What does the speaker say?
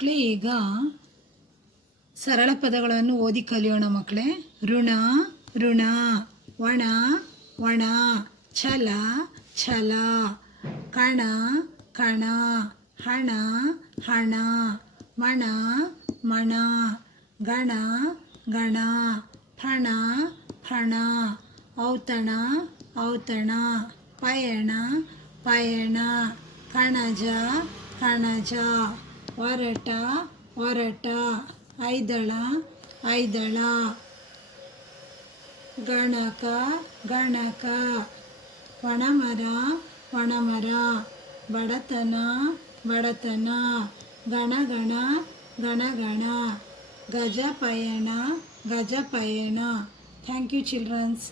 ಮಕ್ಕಳೇ, ಈಗ ಸರಳ ಪದಗಳನ್ನು ಓದಿ ಕಲಿಯೋಣ ಮಕ್ಕಳೇ. ಋಣ ಋಣ, ಒಣ ಒಣ, ಛಲ ಛಲ, ಕಣ ಕಣ, ಹಣ ಹಣ, ಮಣ ಮಣ, ಗಣ ಗಣ, ಫಣ ಫಣ, ಔತಣ ಔತಣ, ಪಯಣ ಪಯಣ, ಕಣಜ ಕಣಜ, ಒರಟ ಒರಟ, ಐದಳ ಐದಳ, ಗಣಕ ಗಣಕ, ಒಣಮರ ಒಣಮರ, ಬಡತನ ಬಡತನ, ಗಣಗಣ ಗಣಗಣ, ಗಜಪಯಣ ಗಜಪಯಣ. Thank you children's.